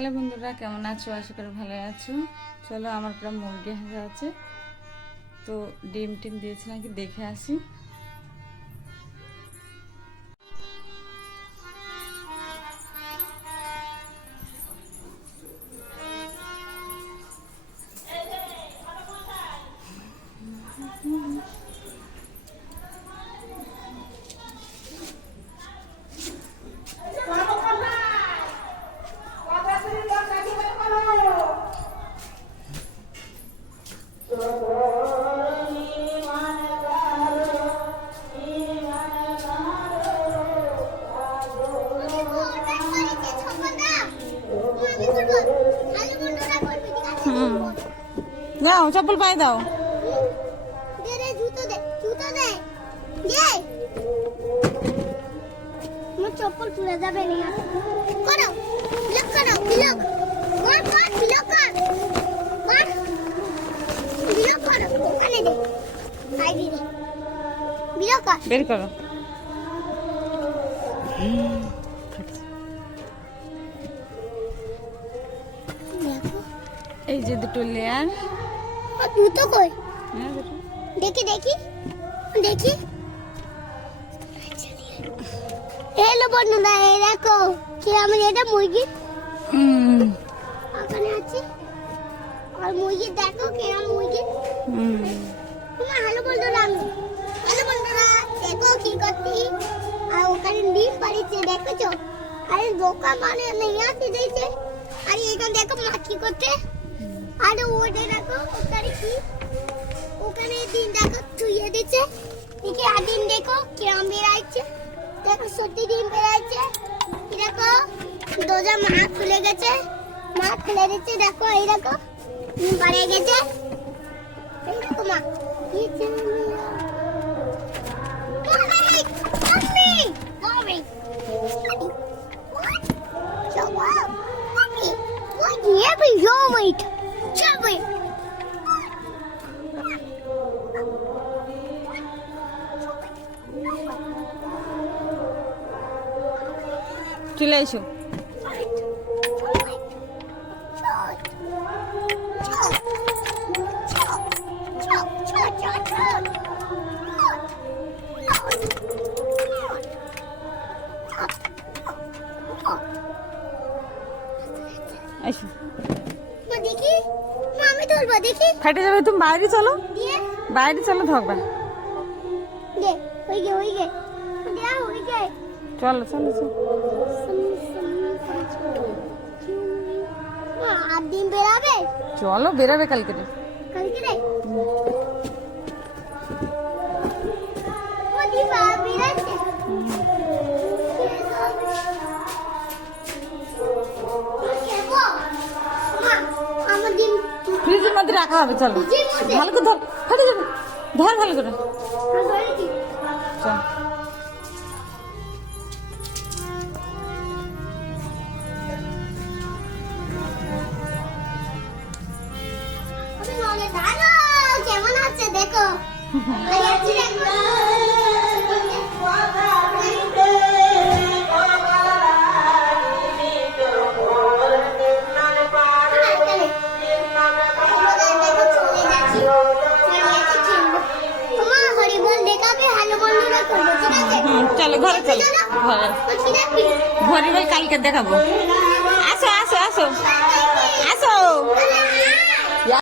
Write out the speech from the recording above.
Hello বন্ধুরা, কেমন আছো? আশা করি ভালো আছো। চলো, আমার প্রায় মুরগি হাজা আছে, তো ডিম টিম দিয়েছে নাকি দেখে আসি। দাও চপ্পল পায়ে দাও। চপ্পল তুলে যাবে করো ব্লক করো ব্লক কর কর ব্লক কর কর ব্লক করো ওখানে দে আইডি দে ব্লক কর বের করো। এই যে দুটো লেয়ার। দুটো কই হ্যাঁ দুটো। দেখি দেখি দেখি হ্যালো বন্ধুরা, এই দেখো কি আমার এটা মুরগি ওখানে আছে। আর মুরগি দেখো কেমন মুরগি। তোমার হ্যালো বন্ধুরা, হ্যালো বন্ধুরা দেখো কি করছি। আর ওখানে ডিম পাড়িছে দেখেছো। আরে বোকা মানে নেই আসতে দিয়েছে। আর এখানে দেখো মাছ কি করছে। আর ওটা দেখো ওখানে কি, ওখানে ডিম দেখো ছুঁয়ে দিচ্ছে। দেখি আর ডিম দেখো কেমন বেড়াচ্ছে। দেখো সত্যি ডিম বেড়াচ্ছে। দেখো দরজা মা খুলে গেছে, মা খুলে দিচ্ছে। দেখো এই দেখো ডিম পাড়ে গেছে। এই দেখো মা কি চলে এসো। এসো। দেখি আমি তুলবো দেখি ফাটে যাবে, তুমি বাইরে চলো, দিয়ে বাইরে চলো ধরবা। দে হই গে দে হই গে চলো চলো চলো। আর ডিম বেরাবে। চলো বেরাবে কালকে রে। কালকে রে ও দিবা বেরাচ্ছে। আমার ডিম ফ্রিজের মধ্যে রাখা হবে। চলো ভালো করে ধর, ফাটে যাবে, ধর ভালো করে। চল। কেমন আছে দেখো। চলো ঘরে চলো, ঘরে ঘরে বল কালকে দেখাবো।